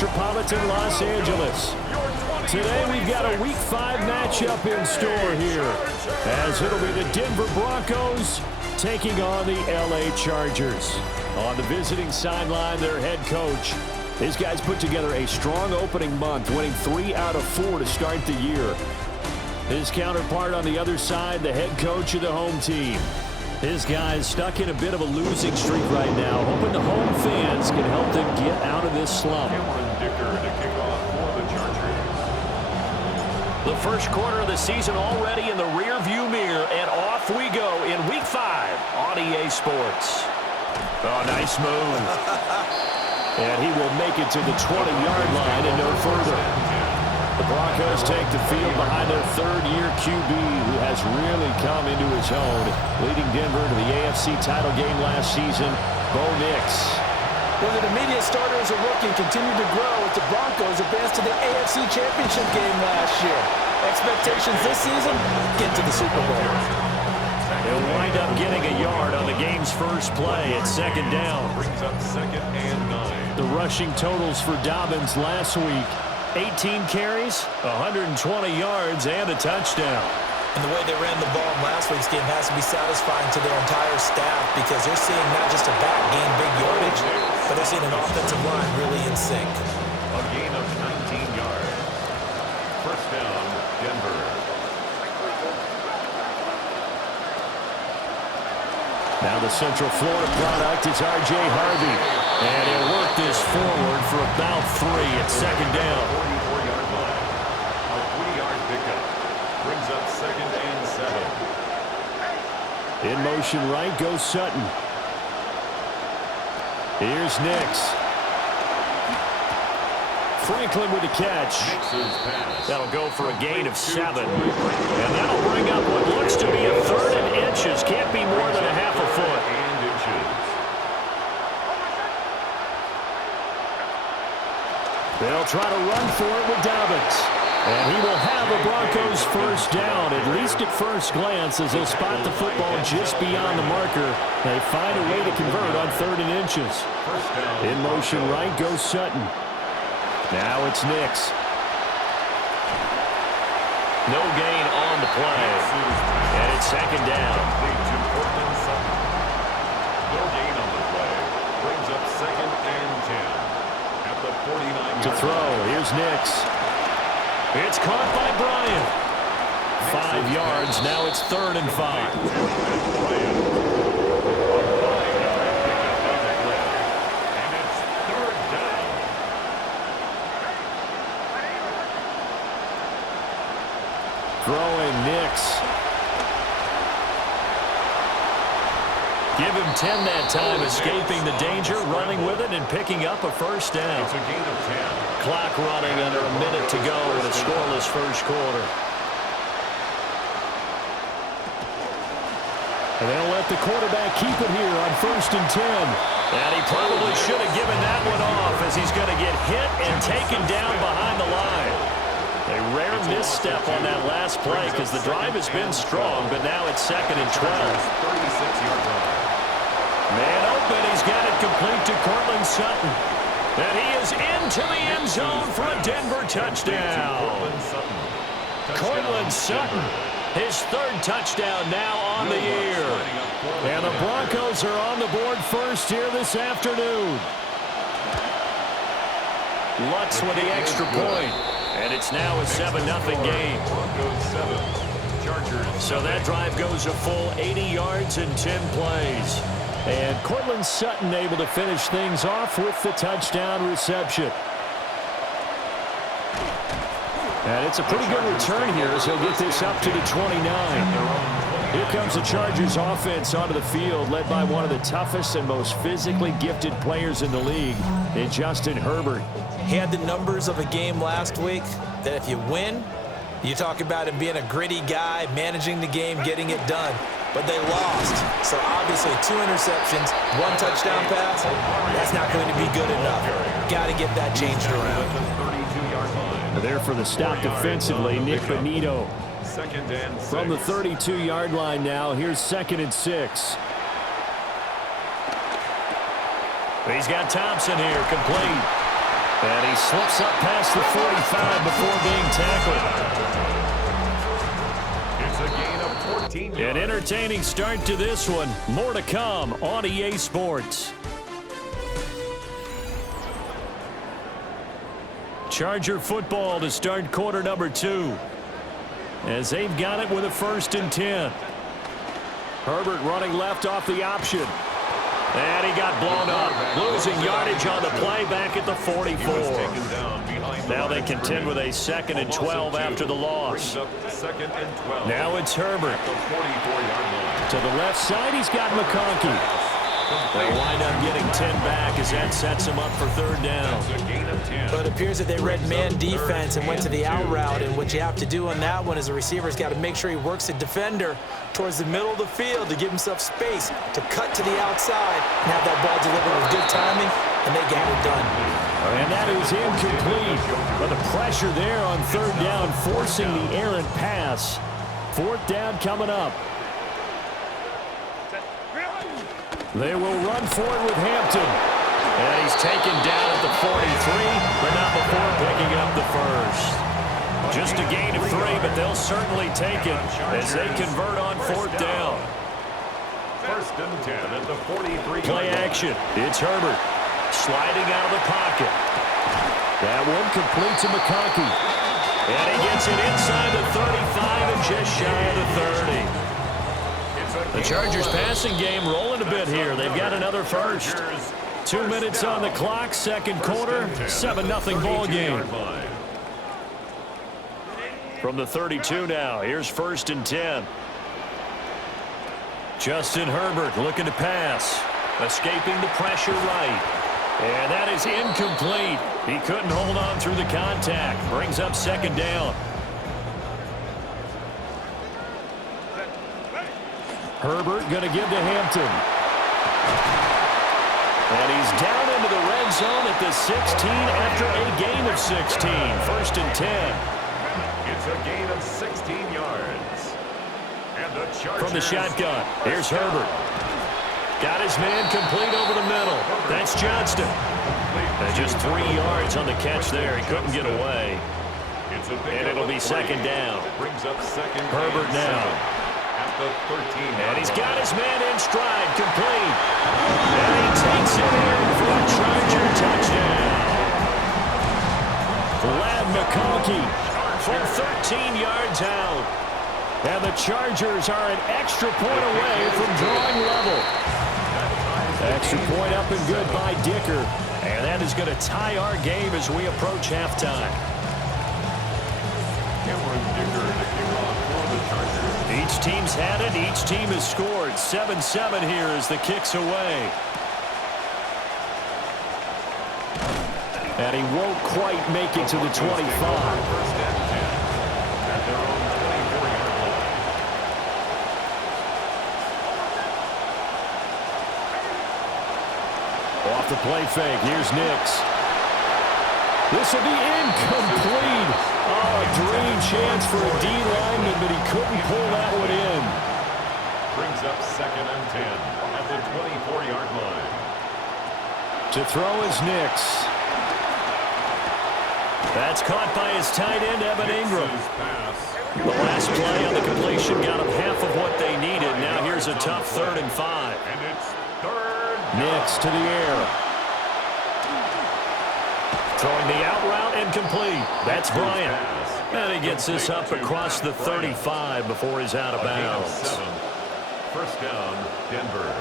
metropolitan Los Angeles. Today we've got a Week 5 matchup in store here, as it'll be the Denver Broncos taking on the LA Chargers. On the visiting sideline, their head coach. These guys put together a strong opening month, winning 3 out of 4 to start the year. His counterpart on the other side, the head coach of the home team. His guys stuck in a bit of a losing streak right now, hoping the home fans can help them get out of this slump. The first quarter of the season already in the rear-view mirror, and off we go in Week 5 on EA Sports. Oh, nice move. And he will make it to the 20-yard line and no further. The Broncos take the field behind their third-year QB, who has really come into his own, leading Denver to the AFC title game last season, Bo Nix. Whether the media starter as a rookie continued to grow as the Broncos advanced to the AFC Championship game last year. Expectations this season, get to the Super Bowl. He'll wind up getting a yard on the game's first play at second down. Brings up 2nd and 9. The rushing totals for Dobbins last week, 18 carries, 120 yards, and a touchdown. And the way they ran the ball in last week's game has to be satisfying to their entire staff, because they're seeing not just a back gain big yardage, but they're seeing an offensive line really in sync. A gain of 19 yards. First down, Denver. Now the Central Florida product is R.J. Harvey. And he'll work this forward for about 3 at second down. 44-yard line. A 3-yard pickup. Brings up 2nd and 7. In motion right goes Sutton. Here's Nix. Franklin with the catch. That'll go for a gain of 7. And that'll bring up what looks to be a 3rd and inches. Can't be more than a half a foot. And inches. They'll try to run for it with Dobbins. And he will have a Broncos first down, at least at first glance, as they'll spot the football just beyond the marker. They find a way to convert on 3rd and inches. In motion right goes Sutton. Now it's Nix. No gain on the play. And it's second down. No gain on the play. Brings up 2nd and 10. To throw, here's Nix. It's caught by Bryant. 5 yards, now it's 3rd and 5. And it's 3rd down. Throwing Nix. Give him 10 that time, escaping the danger, running with it, and picking up a first down. It's a gain of 10. Clock running under a minute to go in a scoreless first quarter. And they'll let the quarterback keep it here on 1st and 10. And he probably should have given that one off, as he's going to get hit and taken down behind the line. A rare misstep on that last play, because the drive has been strong, but now it's 2nd and 12. 36-yard line. Man open, he's got it complete to Courtland Sutton. And he is into the end zone for a Denver touchdown. Courtland Sutton, his 3rd touchdown now on the year. And the Broncos are on the board first here this afternoon. Lutz with the extra point. And it's now a 7-0 game. So that drive goes a full 80 yards and 10 plays. And Courtland Sutton able to finish things off with the touchdown reception. And it's a pretty good return here as he'll get this up to the 29. Here comes the Chargers offense onto the field, led by one of the toughest and most physically gifted players in the league, in Justin Herbert. He had the numbers of a game last week that if you win, you talk about him being a gritty guy, managing the game, getting it done. But they lost. So obviously 2 interceptions, 1 touchdown pass, that's not going to be good enough. Got to get that changed around. There for the stop defensively, Nick Bonito. From the 32-yard line now, here's 2nd and 6. He's got Thompson here, complete. And he slips up past the 45 before being tackled. It's a gain of 14 yards. An entertaining start to this one. More to come on EA Sports. Charger football to start quarter number 2. As they've got it with a 1st and 10. Herbert running left off the option. And he got blown up, losing yardage on the play back at the 44. Now they contend with a 2nd and 12 after the loss. Now it's Herbert. To the left side, he's got McConkey. They'll wind up getting 10 back as that sets him up for 3rd down. But it appears that they read man defense and went to the out route, and what you have to do on that one is the receiver's got to make sure he works the defender towards the middle of the field to give himself space to cut to the outside and have that ball delivered with good timing, and they got it done. And that is incomplete. But the pressure there on 3rd down, forcing the errant pass. 4th down coming up. They will run forward with Hampton. And he's taken down at the 43, but not before picking up the 1st. Just a gain of 3, but they'll certainly take it as they convert on 4th down. 1st and 10 at the 43. Play action. It's Herbert sliding out of the pocket. That one complete to McConkey. And he gets it inside the 35 and just shy of the 30. The Chargers passing game rolling a bit here. They've got another 1st. 2 minutes on the clock, 2nd quarter, 7-0 ball game. From the 32 now, here's 1st and 10. Justin Herbert looking to pass, escaping the pressure right. And that is incomplete. He couldn't hold on through the contact. Brings up 2nd down. Herbert going to give to Hampton. And he's down into the red zone at the 16 after a gain of 16. 1st and 10. It's a gain of 16 yards. And the Chargers from the shotgun. Here's Herbert. Got his man complete over the middle. That's Johnston. And just 3 yards on the catch there. He couldn't get away. And it'll be 2nd down. Herbert now. And he's got his man in stride, complete. And he takes it in for a Charger touchdown. Glad McConkey from 13 yards out. And the Chargers are an extra point away from drawing level. Extra point up and good by Dicker. And that is going to tie our game as we approach halftime. Each team's had it. Each team has scored. 7-7 here as the kick's away. And he won't quite make it to the 25. Off the play fake. Here's Nix. This will be incomplete. Oh, a dream chance for a D lineman, but he couldn't pull that one in. Brings up 2nd and 10 at the 24-yard line. To throw is Nix. That's caught by his tight end, Evan Ingram. The last play on the completion got him half of what they needed. Now here's a tough 3rd and 5. And it's 3rd. Nix to the air. Throwing the out route and complete. That's Bryant. And he gets this up across the 35 before he's out of bounds. 1st down, Denver.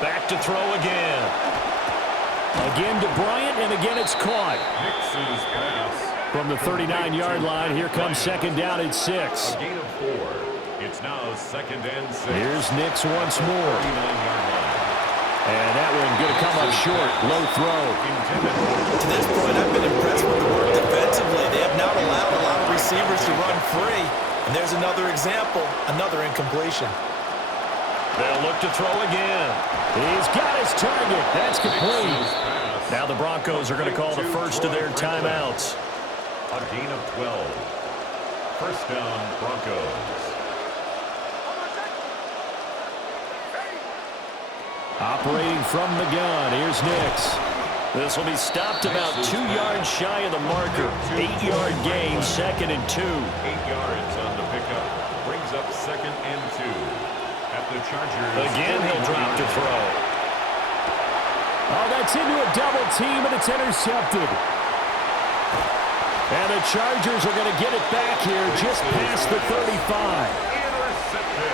Back to throw again. Again to Bryant, and again it's caught. Nix's pass. From the 39-yard line, here comes 2nd down at 6. A gain of 4. It's now 2nd and 6. Here's Nix once more. 39-yard line. And that one going to come up short. Low throw. To this point, I've been impressed with the work defensively. They have not allowed a lot of receivers to run free. And there's another example, another incompletion. They'll look to throw again. He's got his target. That's complete. Now the Broncos are going to call the first of their timeouts. A gain of 12. 1st down, Broncos. Operating from the gun, here's Nix. This will be stopped about 2 yards shy of the marker. 8-yard gain, 2nd and 2. 8 yards on the pickup. Brings up 2nd and 2. At the Chargers. Again, he'll drop to throw. Oh, that's into a double team, and it's intercepted. And the Chargers are going to get it back here just past the 35.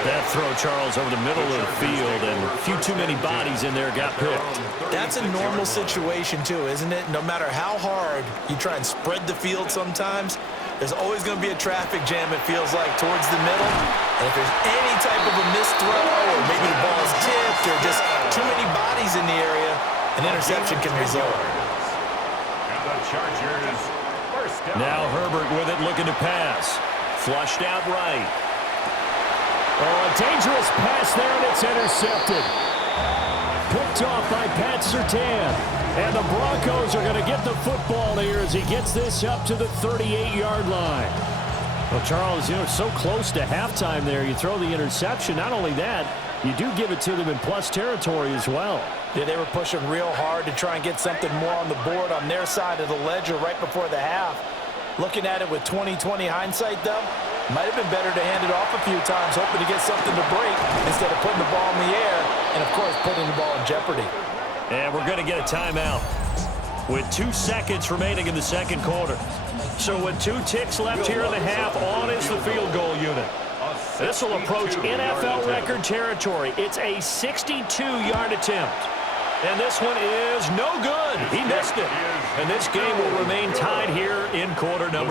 That throw, Charles, over the middle of the field, and a few too many bodies in there got picked. That's a normal situation, too, isn't it? No matter how hard you try and spread the field sometimes, there's always going to be a traffic jam, it feels like, towards the middle. And if there's any type of a missed throw, or maybe the ball is tipped, or just too many bodies in the area, an interception can result. And the Chargers first down. Now Herbert with it, looking to pass. Flushed out right. Oh, a dangerous pass there, and it's intercepted. Picked off by Pat Surtain. And the Broncos are going to get the football here as he gets this up to the 38-yard line. Well, Charles, so close to halftime there. You throw the interception. Not only that, you do give it to them in plus territory as well. Yeah, they were pushing real hard to try and get something more on the board on their side of the ledger right before the half. Looking at it with 20/20 hindsight, though, might have been better to hand it off a few times, hoping to get something to break instead of putting the ball in the air and, of course, putting the ball in jeopardy. And we're going to get a timeout with 2 seconds remaining in the second quarter. So with 2 ticks left here in the half, on is the field goal unit. This will approach NFL record territory. It's a 62-yard attempt. And this one is no good. He missed it. And this game will remain tied here in quarter number